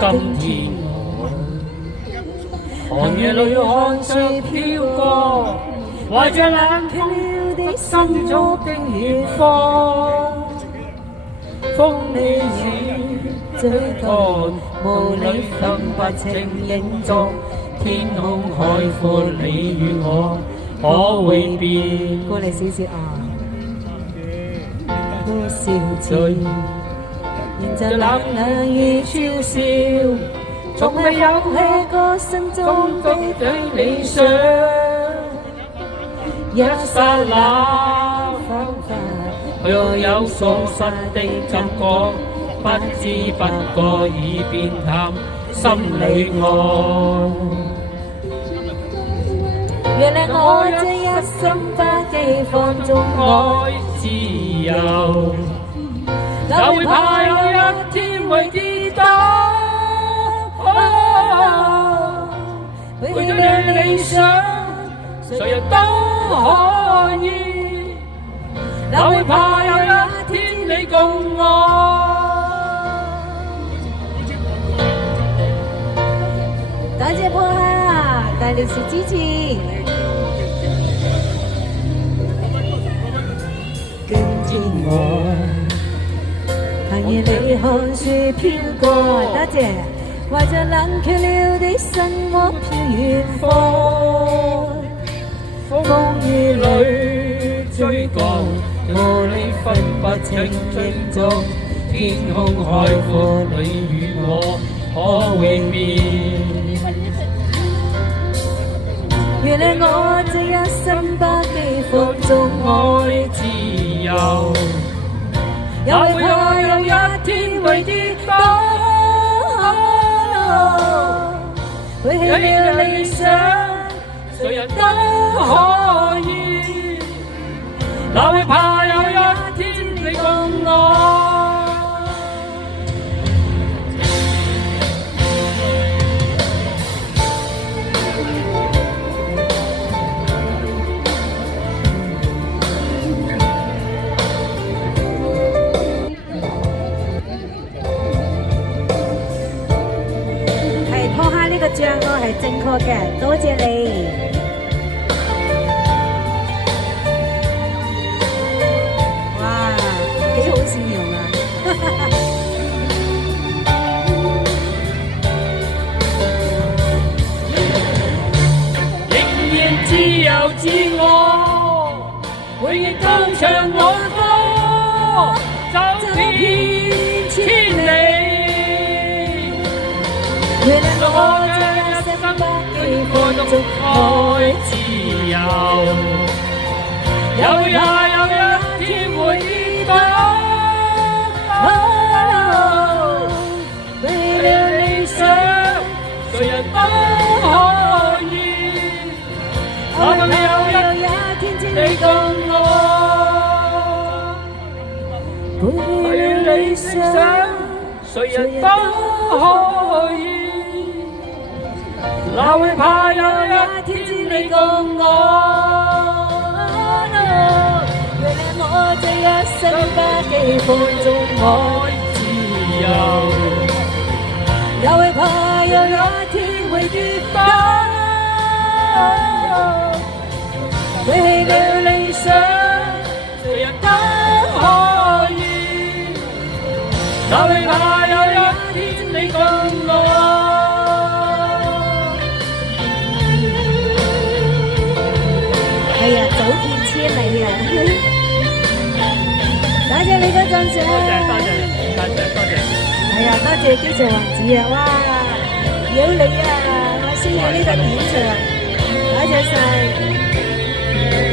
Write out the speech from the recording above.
今天寒夜裏看雪飄過，懷着冷卻了的心中的遠方。風裏雨追趕，霧裏分不清影蹤。天空海闊，你與我可會變？過嚟少少啊！多少次，迎着冷涼與嘲笑，從未有起過心中的理想。一剎那彷彿若有所失的感覺，不知不覺已變淡心裏愛。原諒我這一生不羈放縱愛自由，哪會怕有一天會跌倒？為咗你理想，誰人都可以，哪會怕有一天你共我？多謝波哈，大力士支持。今天我寒夜裏看雪飄過，多謝。懷着冷卻了的心窩飄遠方，風雨裏追趕，霧裏分不清影蹤。天空海闊，你與我可會變？原諒我這一生不羈放縱愛自由，也會怕有一天會跌倒。為了理想，誰人都可以，哪會怕有一天你共我？呢個賬號係正確嘅，多謝你。哇，幾好笑容啊！仍然自由自我，永遠高唱我歌，走遍千里。原諒我這一生不羈放縱愛自由，有一天會跌倒。為了理想，誰人都可以，哪怕有一天只你共我。為了理想，誰人都可以。哪會怕有一天只你共我？原諒我這一生不羈放縱愛自由，也會怕有一天會跌倒。為了理想，誰人都可以，哪會怕有一天你共我？哎呀，走遍千里啊！多謝你嘅讚賞，多謝。係啊，多謝機場王子啊！哇，有你啊，我先有呢個點唱，多謝晒。